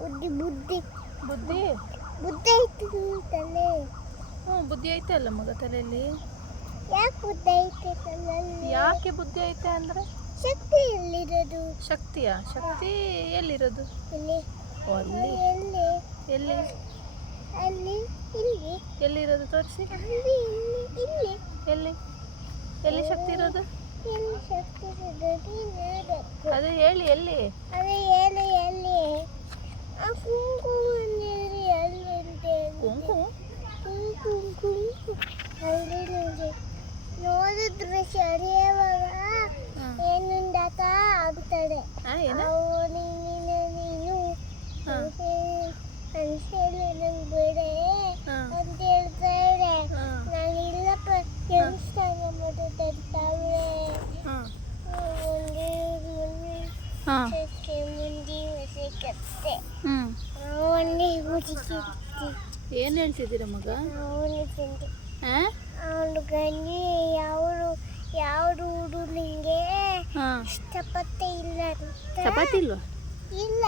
ಬುದ್ಧಿ ಬುದ್ಧಿ. ಬುದ್ಧಿ? ಬುದ್ಧಿ ಐತಿ ತಲೆ. ಹ್ಞೂ ಬುದ್ಧಿ ಐತೆ ಅಲ್ಲ ಮಗ ತಲೆಯಲ್ಲಿ? ಯಾಕೆ ಬುದ್ಧಿ ಐತೆ ತಲೆಯಲ್ಲಿ? ಯಾಕೆ ಬುದ್ಧಿ ಐತೆ ಅಂದರೆ? ಶಕ್ತಿ ಎಲ್ಲಿರೋದು? ಶಕ್ತಿಯಾ? ಶಕ್ತಿ ಎಲ್ಲಿರೋದು? ಇಲ್ಲಿ ಅಲ್ಲಿ. ಎಲ್ಲಿ? ಎಲ್ಲಿ? ಅಲ್ಲಿ ಇಲ್ಲಿ. ಎಲ್ಲಿರೋದು ತೋರಿಸಿ? ಅಲ್ಲಿ ಇಲ್ಲಿ ಇಲ್ಲಿ. ಎಲ್ಲಿ? ಎಲ್ಲಿ ಶಕ್ತಿ ಇರೋದು? ಎಲ್ಲಿ ಶಕ್ತಿ ಇರೋದು? ಅದು ಹೇಳಿ ಎಲ್ಲಿ? ಅದೇ ನೋಡಿದ್ರೆ ಸರಿಯಾವಾಗ ಹಾಂ ಏನುಂಡಾಕ ಆಗ್ತದೆ ಹಾಂ ಏನು ಅವನು ನೀನು ನೀನು ಹಾಂ ಅನ್ಸಲ್ಲ ನಂಗೆ ಬೇಡ ಹಾಂ ಅಂತ ಹೇಳ್ತಾರೆ ಹಾಂ ನಾನು ಇಲ್ಲಪ್ಪ ದೇವಸ್ಥಾನ ಮಾಡುತ್ತಿರ್ತಾವೆ ಹಾಂ ಮುಂದೆ ಮುಂದೆ ಹಾಂ ಸಕ್ಕೆ ಮುಂದೆ ಹೊಸಕತ್ತೆ ಹ್ಞೂ ಅವನ್ನೇ ಹುಡುಕಿ ಏನು ಹೇಳ್ತಿದ್ದೀರ ಮಗ? ಅವನು ಗಂಜಿ ಯಾವ್ದು ಯಾವ್ದು ಹುಡು ನಿಂಗೆ ಚಪಾತಿ ಇಲ್ಲ ಚಪಾತಿ ಇಲ್ವಾ? ಇಲ್ಲ.